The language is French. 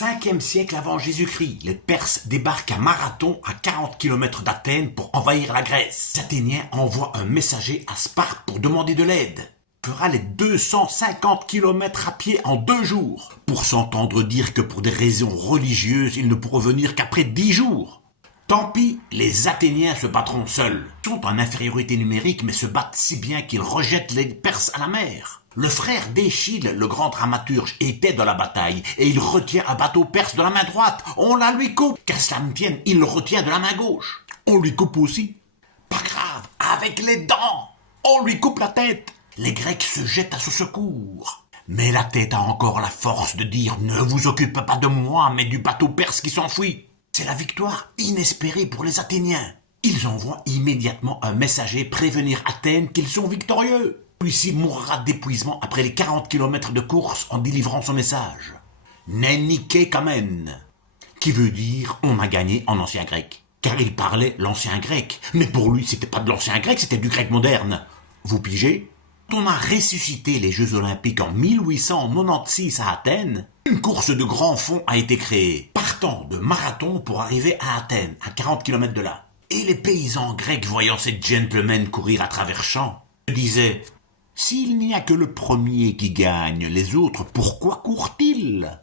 5e siècle avant Jésus-Christ, les Perses débarquent à Marathon à 40 km d'Athènes pour envahir la Grèce. Les Athéniens envoient un messager à Sparte pour demander de l'aide. Il fera les 250 km à pied en 2 jours, pour s'entendre dire que pour des raisons religieuses, il ne pourra venir qu'après 10 jours. Tant pis, les Athéniens se battront seuls. Ils sont en infériorité numérique mais se battent si bien qu'ils rejettent les Perses à la mer. Le frère d'Échille, le grand dramaturge, était dans la bataille et il retient un bateau perse de la main droite. On la lui coupe. Qu'à cela me tienne, il le retient de la main gauche. On lui coupe aussi. Pas grave, avec les dents. On lui coupe la tête. Les Grecs se jettent à son secours. Mais la tête a encore la force de dire « Ne vous occupez pas de moi, mais du bateau perse qui s'enfuit ». C'est la victoire inespérée pour les Athéniens. Ils envoient immédiatement un messager prévenir Athènes qu'ils sont victorieux. Celui-ci mourra d'épuisement après les 40 km de course en délivrant son message. Nennike kamen, qui veut dire « on a gagné » en ancien grec. Car il parlait l'ancien grec. Mais pour lui, c'était pas de l'ancien grec, c'était du grec moderne. Vous pigez ? Quand on a ressuscité les Jeux Olympiques en 1896 à Athènes, une course de grand fond a été créée, partant de Marathon pour arriver à Athènes, à 40 km de là. Et les paysans grecs, voyant ces gentlemen courir à travers champs, se disaient « S'il n'y a que le premier qui gagne, les autres, pourquoi courent-ils »